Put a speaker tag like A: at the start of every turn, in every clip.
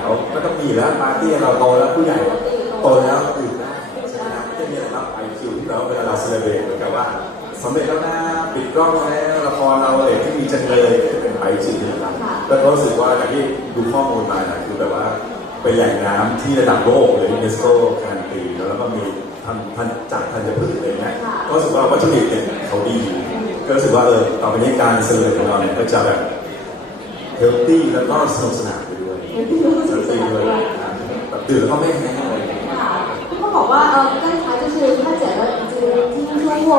A: เขาก็ต้องมีแล้วปาร์ตี้เราโตแล้วผู้ใหญ่โตแล้วตื่นได้ใช่ไหมครับจะมีอะไรรับไปคิวที่เราเวลาเราเซเลบรตเหมือนกับว่าสำเร็จแล้วนะปิดกล้องแล้วละครเราเลยที่มีจังเลยก็จะเป็นไปจิตนี่แหละครับแล้วก็รู้สึกว่าจากที่ดูข้อมูลมานะคือแบบว่าเป็นแหล่งน้ำที่ระดับโลกเลยยูเนสโกการันตีแล้วก็มีทำพันจากธัญพืชเลยนะก็รู้สึกว่าวัตถุดิบเนี่ยเขาดีก็รู้สึกว่าเออต่อไปนี้การเซเลบรตของเราเนี่ยก็จะแบบเฮลตี้แล้วก็สนุกสนาน ไปด้วย
B: เห็นที่รู้สึ
A: ส
B: ก
A: นุก
B: ส
A: ไป
B: นุก
A: ด้วย
B: ด้วย
A: แบบดื่มแล้วก็ไม่แห้งเลย
B: ค่ะ他บอกว่า呃刚才就是他讲的就是听说过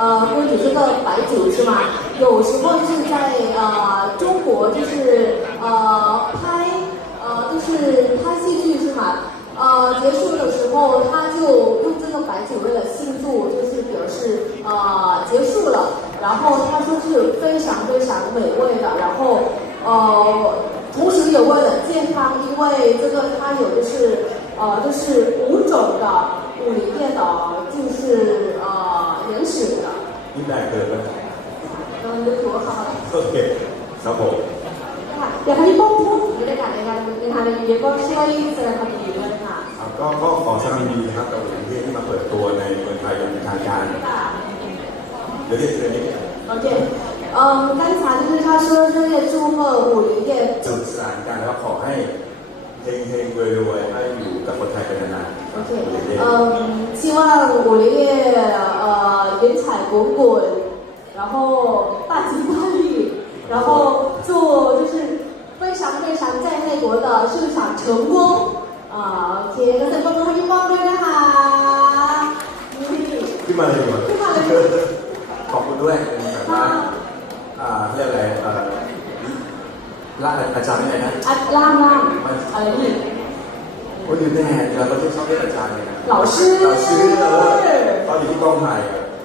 B: 呃关于这个白酒是吗？有时候就是在呃中国就是呃拍呃就是拍戏剧是吗？呃结束的时候他就用这个白酒为了庆祝，就是表示呃结束了，然后他说是非常非常美味的，然后呃同时也为了 健康，因为这个它有的是呃就是五种的五零液的，就是呃原始的。
A: นี่แบกเกินแล้ว
B: 嗯，你的多好。
A: โอเคครับผม
B: ค่ะอยากให้พี่ป้องพูดถึงบรรยากาศในการในงานในปีนี้ก็ช่วยแสดงความยินดีด้วยค่ะ
A: ครับก็ก็ขอแสดงความยินดีนะครับกับประเทศที่มาเปิดตัวในเมืองไทยอย่างเป็นทางการ
B: ค่ะ
A: เดี๋ยวเรียกเชิญนิด
B: OK，嗯，刚才就是 他说热烈祝贺五零液
A: จุดสถานการณ์แล้วขอให้เฮงเฮงรวยรวยให้อยู่กับคนไทยเป็นนานๆ
B: OK，
A: เรียก
B: 嗯，希望五零液呃云彩滚滚，然后大吉大利，然后祝就是非常非常在泰国的市场成功。啊，OK，ก็เซ็นปรบมือให้พี่ป้องด้วยนะคะนี่
A: ขึ้นมาเลยดีกว่า
B: ขึ้นมาเลย
A: ขอบคุณด้วยเป็นแบบว่าอ่า ละอาจารย์อะไรนะ
B: อะล่ามล่ามอะไรนี่
A: คนอื่นแน่เราก็ชอบเรียกอาจารย์เลยนะ
B: เหล่าชื่อ
A: เหล่าชื่อเออตอนอยู่ที่กองถ่าย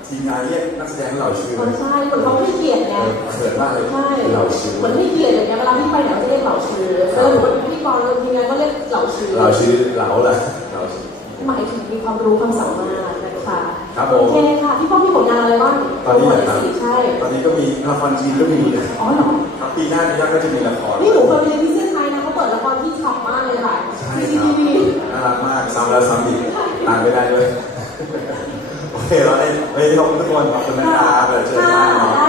A: ทีมงานเรียกนักแสดงเหล่าชื่อ
B: เออใช่เหมือนเขาให้เกียรติไง
A: เขินมากเลย
B: ใช่
A: เหล่าชื่อ
B: เหมือนให้เกียรติอย่างเงี้ยเวลาพี่ไปไหนก็จะเรียกเหล่าชื่อเออหรือว่าพี่กรเราทีมงานก็เรียกเหล่าชื่อ
A: เหล่าชื่อเหล่าละเหล่าชื่อ
B: หมายถึงมีความรู้ความสามารถนะ คะ
A: ครับผม
B: โอเคค่ะ พี่ป้องมีผลงานอะไรบ้าง
A: ตอนนี้เหรอครับ
B: ใช่
A: ตอนนี้ก็มีละครจีนก็มีนะ
B: อ๋อเหรอ
A: ครับปีหน้านี้ก็จะมีละคร
B: นี่หนูเคยเรียนที่เซี่ยงไฮ้นะเขาเปิดละครที่ฉ่ำมากเลยค่ะ
A: ใช่
B: ที
A: ครับ
B: วี
A: น่ารักมากซ้ำแล้วซ้ำอีกตามไม่ได้ด้วย โอเคเราเล่นเฮ้ยขอบคุณทุกคนขอบคุณนะครับเดี๋ยวเจอ
B: ค่ะ
A: กันเนาะ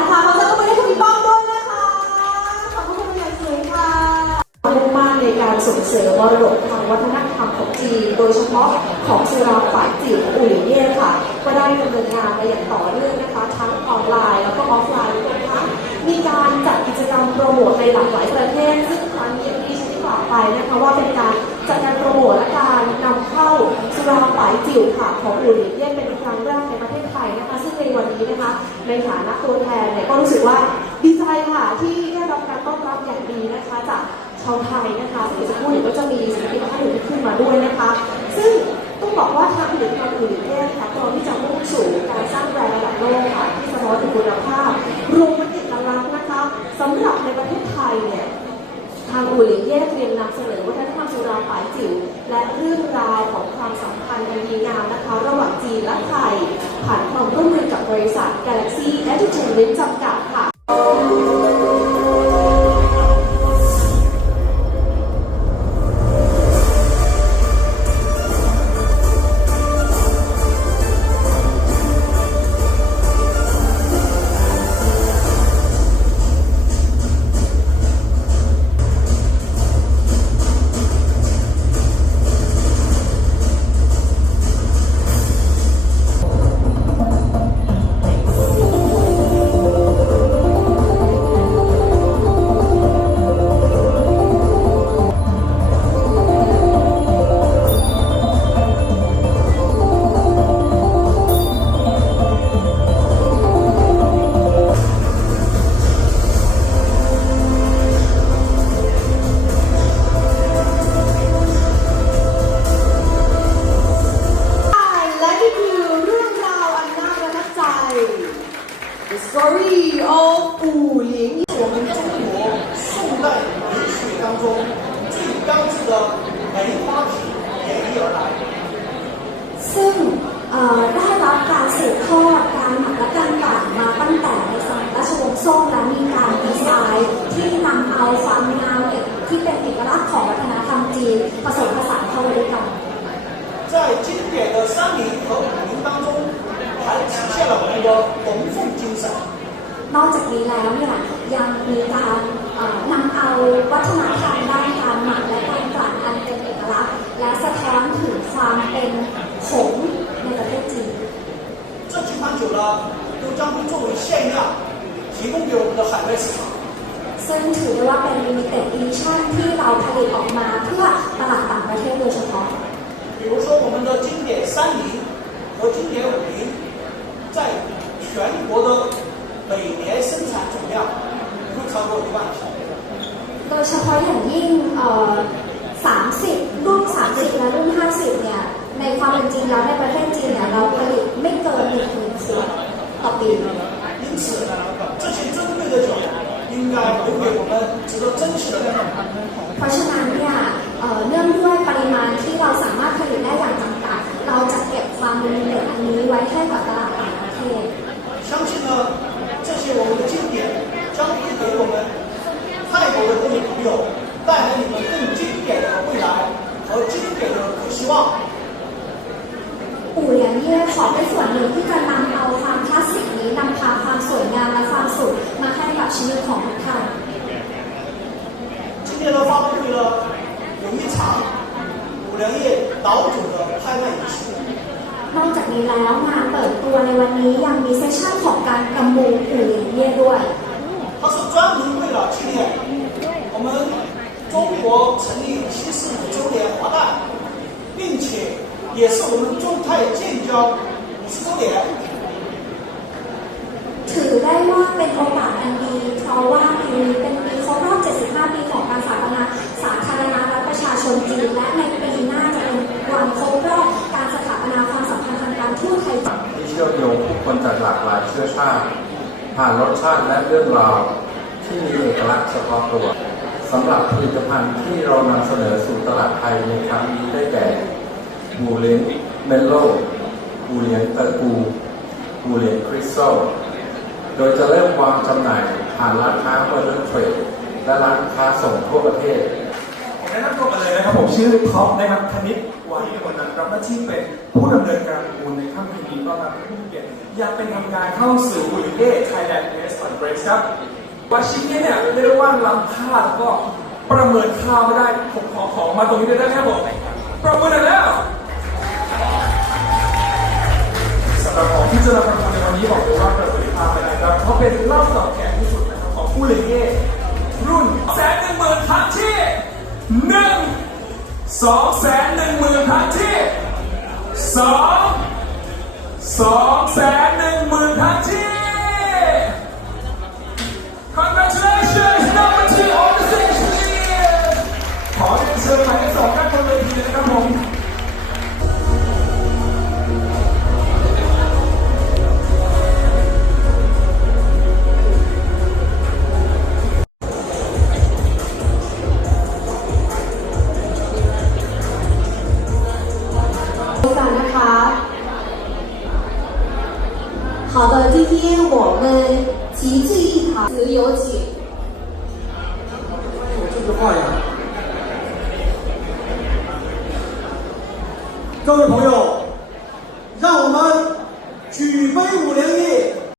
B: ส่งเสริมมรดกทางวัฒนธรรมของจีนโดยเฉพาะของสุราฝ่ายจีนองอู่หลินเย่ค่ะ ก็ได้ดำเนินงานมาอย่างต่อเนื่องนะคะ ทั้งออนไลน์แล้วก็ออฟไลน์รวมทั้งมีการจัดกิจกรรมโปรโมทในหลากหลายประเทศ ซึ่งครั้งนี้ที่ฉันกล่าวไปนะคะว่าเป็นการจัดการโปรโมทและการนำเข้าสุราฝ่ายจิ๋วค่ะของอู่หลินเย่เป็นครั้งแรกในประเทศไทยนะคะ ซึ่งในวันนี้นะคะในฐานะตัวแทนเนี่ยก็รู้สึกว่าดีใจค่ะที่ได้รับการต้อนรับอย่างดีนะคะจากาวไทยนะคะเดี๋ยวจะพูดก็จะมีศิลปินท่านอื่นที่ขึ้นมาด้วยนะคะ ซึ่งต้องบอกว่าทางผลิตภัณฑ์อื่นเนี่ยค่ะพร้อมที่จะมุ่งสู่การสร้างแบรนด์ระดับโลกค่ะที่สะท้อนถึงคุณภาพ รวมเป็นเอกลักษณ์นะคะสำหรับในประเทศไทยเนี่ยทางอู่หลิงเย่เตรียมนำเสนอวัฒนธรรมสุราป่ายจิ๋วและเรื่องราวของความสัมพันธ์อันดีงามนะคะ ระหว่างจีนและไทย ผ่านความร่วมมือกับบริษัท Galaxy Entertainment จำกัด The story of อู่หลิง
C: 我们中国宋代美术当中最标志的梅花纸演绎而来。
D: ซึ่งเอ่อได้รับการสืบทอดการหัตถการต่างมาตั้งแต่ในสมัยราชวงศ์ซ่งและมีการดีไซน์ที่นำเอาความงามเอก ที่เป็นเอกลักษณ์ของวัฒนธรรมจีนผสมผสานเข้าไว้ด้วยกัน
C: 在经典的山林和武林当中，还体现了我们的龙凤精神。
D: นอกจากนี้แล้วเนี่ยยังมีการเอ่อนำเอาวัฒนธรรมด้านการหมักและการกลั่นอันเป็นเอกลักษณ์ และสะท้อนถึงความเป็นหงส์ในประเทศจีน
C: 这几款酒呢，都将会作为限量提供给我们的海外市场。
D: ซึ่งถือได้ว่าเป็น limited edition ที่เราผลิตออกมาเพื่อตลาดต่างประเทศโดยเฉพาะ
C: 比如说我们的经典山林和经典武林，在全国的 每年生产总量会超过一万瓶。
D: โดยเฉพาะอย่างยิ่งเอ่อ30 รุ่น 30 และรุ่น 50 เนี่ย ในความเป็นจริงแล้วในประเทศจีนเนี่ย เราผลิตไม่เกิน1 0 0 0 0ขวดต่อปี
C: 因此，这些珍贵的酒应该留给我们值得珍惜的人。
D: เพราะฉะนั้นเนี่ยเอ่อเนื่องด้วยป
C: 友带来你们更经典的未来和经典的可希望。
D: ปู่เหลียงเย่ขอเป็นส่วนหนึ่งที่จะนำเอาความคลาสสิกนี้นำพาความสวยงามและความสุขมาให้กับชีวิตของทุกท่าน
C: 今天的发布会呢，有一场五粮液倒酒的拍卖仪式。
D: นอกจากนี้แล้วงานเปิดตัวในวันนี้ยังมีเซสชั่นของการประมูลปู่เหลียงเย่ด้วย
C: 它是专门为了纪念 我们中国成立七十五周年华诞，并且也是我们中泰建交五十周年。
D: ถือได้ว่าเป็นโอกาสอันดี เพราะว่าปีนี้เป็นปีครบรอบ 75 ปีของการสาธารณะสาธารณรัฐประชาชนจีน และในปีหน้าจะเป็นวันครบรอบการสถาปนาความสัมพันธ์ทางการทูตไทย
E: ที่เชื่อมโยงผู้คนจากหลากหลายเชื้อชาติ ผ่านรสชาติและเรื่องราวที่มีเอกลักษณ์เฉพาะตัว สำหรับผลิตภัณฑ์ที่เรานำเสนอสู่ตลาดไทยในครั้งนี้ได้แก่บูเล้งเมลโล่บูเลียงตะกูบูเลียงคริสตัลโดยจะเริ่มวางจำหน่ายผ่านร้านค้าเมอร์เทรดและร้านค้าส่งทั่วประเทศ
F: ผมแนะนำตัวกันเลยนะครับผมชื่อท็อปนะครับธนิตวานิชวันนันรับหน้าที่เป็นผู้ดำเนินการประมูลในค่ำคืนนี้ต้อนรับผู้เกียรติอยากเป็นทางการเข้าสู่บุริเย่ไทยแลนด์เอสปันเบรสครับ ว่าชิ้นนี้เนี่ยเรียกว่าล้ำค่าแล้วก็ประเมินค่าไม่ได้ผมขอของมาตรงนี้ได้ไหมครับผมประเมินแล้วสำหรับของที่จะนำประมูลในวันนี้บอกเลยว่าประสิทธิภาพเป็นอะไรครับเพราะเป็นเหล้าเก่าแก่ที่สุดนะครับของผู้เล่นเย่รุ่นแสนหนึ่งหมื่นครั้งที่หนึ่งสองแสนหนึ่งหมื่นครั้งที่สองสองแสนหนึ่งหมื่นครั้งที่ Congratulations number two on the stage please ขอเรียนเชิญหมายเลขสองด้านบนเวทีเลยนะครับผม
B: กันนะคะ好的，今天我们 齐聚一堂，有请。
G: 有这句话呀。各位朋友，让我们举杯五粮液，